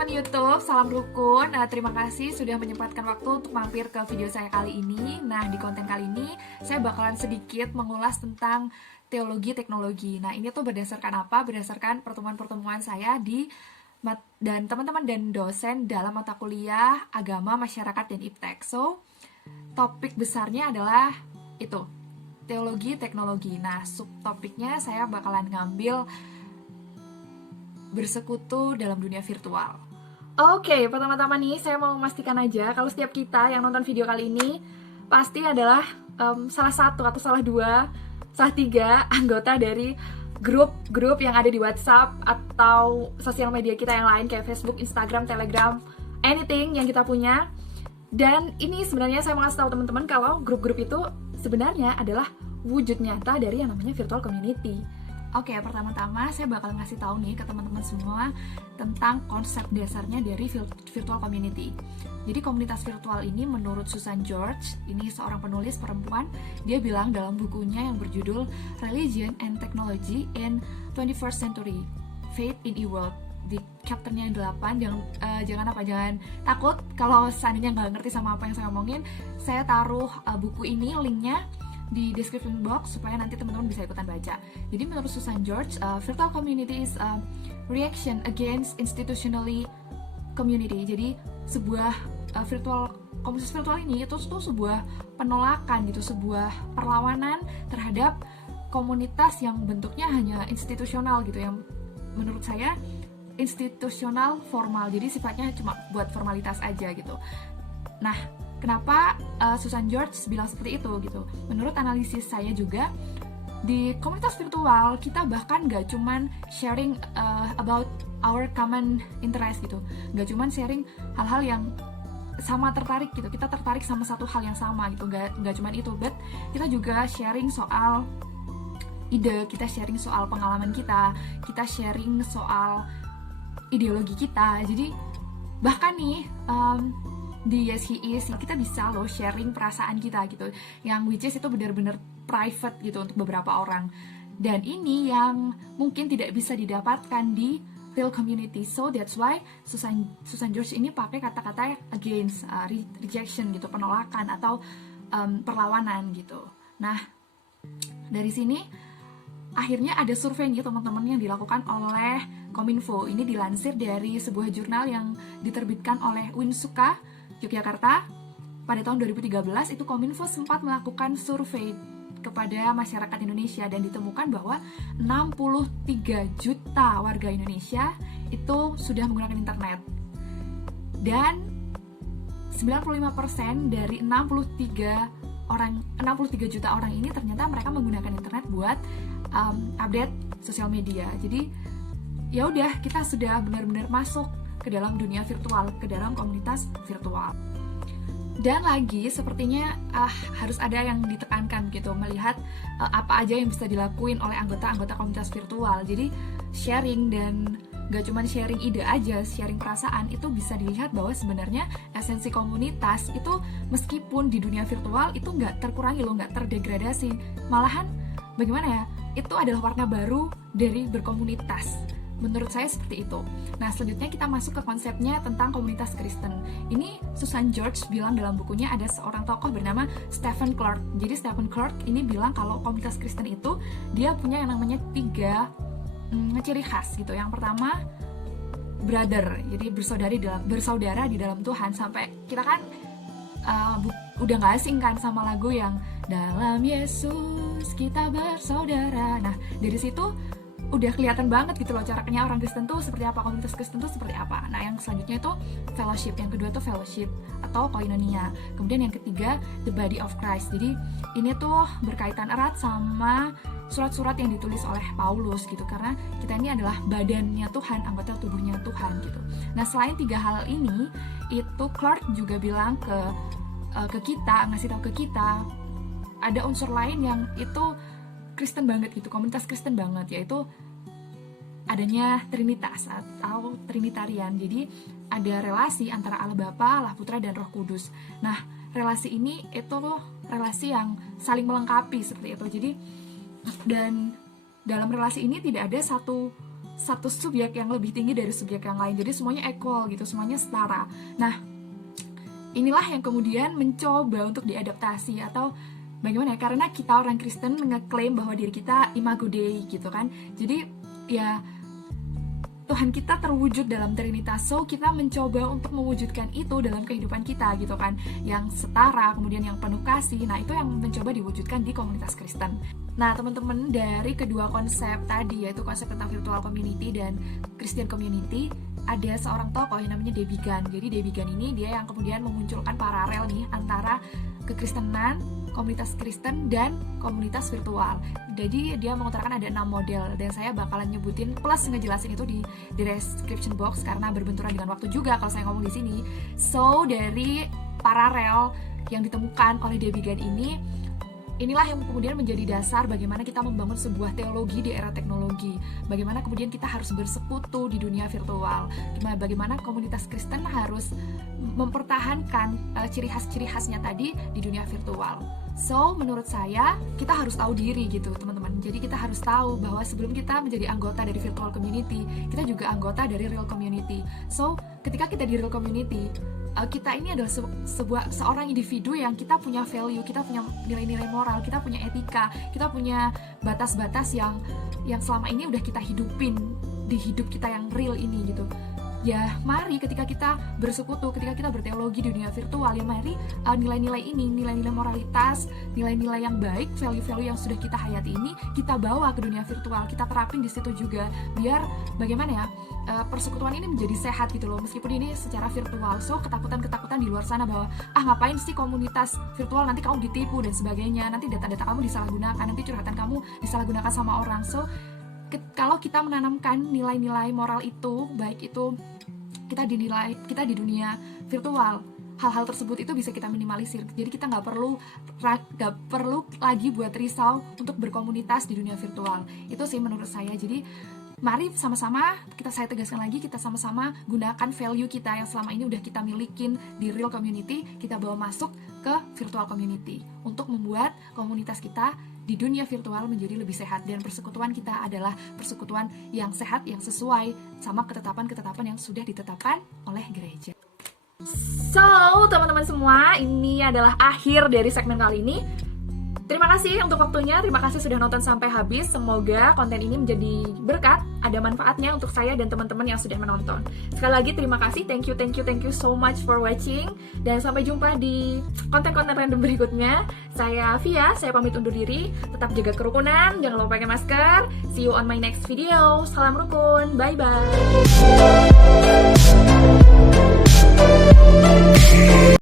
teman-teman YouTube, salam rukun. Terima kasih sudah menyempatkan waktu untuk mampir ke video saya kali ini. Nah, di konten kali ini saya bakalan sedikit mengulas tentang teologi teknologi. Nah, ini tuh berdasarkan apa? Berdasarkan pertemuan-pertemuan saya dan teman-teman dan dosen dalam mata kuliah agama, masyarakat, dan iptek. So, topik besarnya adalah itu, teologi teknologi. Nah, subtopiknya saya bakalan ngambil bersekutu dalam dunia virtual. Oke, pertama-tama nih saya mau memastikan aja kalau setiap kita yang nonton video kali ini pasti adalah salah satu atau salah dua, salah tiga anggota dari grup-grup yang ada di WhatsApp atau sosial media kita yang lain kayak Facebook, Instagram, Telegram, anything yang kita punya. Dan ini sebenarnya saya mau kasih tahu teman-teman kalau grup-grup itu sebenarnya adalah wujud nyata dari yang namanya virtual community. Oke, pertama-tama saya bakal ngasih tahu nih ke teman-teman semua tentang konsep dasarnya dari virtual community. Jadi komunitas virtual ini menurut Susan George, ini seorang penulis perempuan, dia bilang dalam bukunya yang berjudul Religion and Technology in 21st Century, Faith in e-World. Di chapternya yang 8, jangan takut kalau seandainya nggak ngerti sama apa yang saya omongin. Saya taruh buku ini, linknya di description box supaya nanti teman-teman bisa ikutan baca. Jadi menurut Susan George, virtual community is a reaction against institutionally community. Jadi sebuah komunitas virtual ini itu tuh sebuah penolakan gitu, sebuah perlawanan terhadap komunitas yang bentuknya hanya institusional gitu, yang menurut saya institusional formal. Jadi sifatnya cuma buat formalitas aja gitu. Nah, kenapa Susan George bilang seperti itu gitu? Menurut analisis saya juga, di komunitas virtual kita bahkan gak cuman sharing about our common interest gitu, gak cuman sharing hal-hal yang sama tertarik gitu, kita tertarik sama satu hal yang sama gitu, gak cuman itu, but kita juga sharing soal ide, kita sharing soal pengalaman kita sharing soal ideologi kita. Jadi bahkan nih di Yes He Is kita bisa loh sharing perasaan kita gitu, yang which is itu benar-benar private gitu untuk beberapa orang, dan ini yang mungkin tidak bisa didapatkan di real community. So that's why Susan George ini pakai kata-kata against, rejection gitu, penolakan atau perlawanan gitu. Nah, dari sini akhirnya ada survei nih teman-teman yang dilakukan oleh Kominfo. Ini dilansir dari sebuah jurnal yang diterbitkan oleh Winsuka Yogyakarta pada tahun 2013. Itu Kominfo sempat melakukan survei kepada masyarakat Indonesia dan ditemukan bahwa 63 juta warga Indonesia itu sudah menggunakan internet, dan 95% dari 63 juta orang ini ternyata mereka menggunakan internet buat update sosial media. Jadi ya udah, kita sudah benar-benar masuk ke dalam dunia virtual, ke dalam komunitas virtual. Dan lagi sepertinya harus ada yang ditekankan gitu, melihat apa aja yang bisa dilakuin oleh anggota-anggota komunitas virtual. Jadi sharing, dan gak cuma sharing ide aja, sharing perasaan, itu bisa dilihat bahwa sebenarnya esensi komunitas itu meskipun di dunia virtual itu gak terkurangi loh, gak terdegradasi. Malahan bagaimana ya, itu adalah warna baru dari berkomunitas. Menurut saya seperti itu. Nah, selanjutnya kita masuk ke konsepnya tentang komunitas Kristen. Ini Susan George bilang dalam bukunya, ada seorang tokoh bernama Stephen Clark. Jadi Stephen Clark ini bilang kalau komunitas Kristen itu dia punya yang namanya 3 ciri khas gitu. Yang pertama, brother, jadi bersaudara di dalam Tuhan. Sampai kita kan udah gak asing kan sama lagu yang dalam Yesus kita bersaudara. Nah, dari situ udah kelihatan banget gitu loh caranya orang Kristen tuh seperti apa, komunitas Kristen tuh seperti apa. Nah, yang selanjutnya itu fellowship, yang kedua tuh fellowship atau koinonia. Kemudian yang ketiga, the body of Christ. Jadi ini tuh berkaitan erat sama surat-surat yang ditulis oleh Paulus gitu, karena kita ini adalah badannya Tuhan, anggota tubuhnya Tuhan gitu. Nah, selain 3 hal ini, itu Clark juga bilang ke kita, ngasih tahu ke kita ada unsur lain yang itu Kristen banget gitu, komunitas Kristen banget, yaitu adanya Trinitas atau Trinitarian. Jadi ada relasi antara Allah Bapa, Allah Putra, dan Roh Kudus. Nah, relasi ini itu relasi yang saling melengkapi seperti itu. Jadi dan dalam relasi ini tidak ada satu subjek yang lebih tinggi dari subjek yang lain. Jadi semuanya equal gitu, semuanya setara. Nah, inilah yang kemudian mencoba untuk diadaptasi atau bagaimana ya, karena kita orang Kristen ngeklaim bahwa diri kita imago Dei gitu kan. Jadi ya Tuhan kita terwujud dalam Trinitas, so kita mencoba untuk mewujudkan itu dalam kehidupan kita gitu kan, yang setara, kemudian yang penuh kasih. Nah, itu yang mencoba diwujudkan di komunitas Kristen. Nah, teman-teman, dari kedua konsep tadi, yaitu konsep tentang virtual community dan Christian community, ada seorang tokoh yang namanya Debbie Gunn. Jadi Debbie Gunn ini dia yang kemudian memunculkan paralel nih antara kekristenan, komunitas Kristen, dan komunitas virtual. Jadi dia mengutarakan ada 6 model, dan saya bakalan nyebutin plus ngejelasin itu di description box karena berbenturan dengan waktu juga kalau saya ngomong di sini. So, dari paralel yang ditemukan oleh Debbie Gunn ini, inilah yang kemudian menjadi dasar bagaimana kita membangun sebuah teologi di era teknologi. Bagaimana kemudian kita harus bersekutu di dunia virtual. Bagaimana komunitas Kristen harus mempertahankan ciri khasnya tadi di dunia virtual. So, menurut saya, kita harus tahu diri gitu, teman-teman. Jadi kita harus tahu bahwa sebelum kita menjadi anggota dari virtual community, kita juga anggota dari real community. So, ketika kita di real community, kita ini adalah seorang individu yang kita punya value, kita punya nilai-nilai moral, kita punya etika, kita punya batas-batas yang selama ini udah kita hidupin di hidup kita yang real ini gitu. Ya mari ketika kita bersekutu, ketika kita berteologi di dunia virtual, ya mari nilai-nilai ini, nilai-nilai moralitas, nilai-nilai yang baik, value-value yang sudah kita hayati ini kita bawa ke dunia virtual, kita terapin di situ juga, biar bagaimana ya, persekutuan ini menjadi sehat gitu loh, meskipun ini secara virtual. So, ketakutan-ketakutan di luar sana bahwa ngapain sih komunitas virtual, nanti kamu ditipu dan sebagainya, nanti data-data kamu disalahgunakan, nanti curhatan kamu disalahgunakan sama orang. So, kalau kita menanamkan nilai-nilai moral itu, baik itu kita di dunia virtual, hal-hal tersebut itu bisa kita minimalisir. Jadi kita nggak perlu lagi buat risau untuk berkomunitas di dunia virtual. Itu sih menurut saya. Jadi mari sama-sama, saya tegaskan lagi, kita sama-sama gunakan value kita yang selama ini udah kita milikin di real community, kita bawa masuk ke virtual community untuk membuat komunitas kita di dunia virtual menjadi lebih sehat, dan persekutuan kita adalah persekutuan yang sehat, yang sesuai sama ketetapan-ketetapan yang sudah ditetapkan oleh gereja. So, teman-teman semua, ini adalah akhir dari segmen kali ini. Terima kasih untuk waktunya, terima kasih sudah nonton sampai habis. Semoga konten ini menjadi berkat, ada manfaatnya untuk saya dan teman-teman yang sudah menonton. Sekali lagi terima kasih, thank you so much for watching. Dan sampai jumpa di konten-konten random berikutnya. Saya Via, saya pamit undur diri. Tetap jaga kerukunan, jangan lupa pakai masker. See you on my next video. Salam rukun, bye-bye.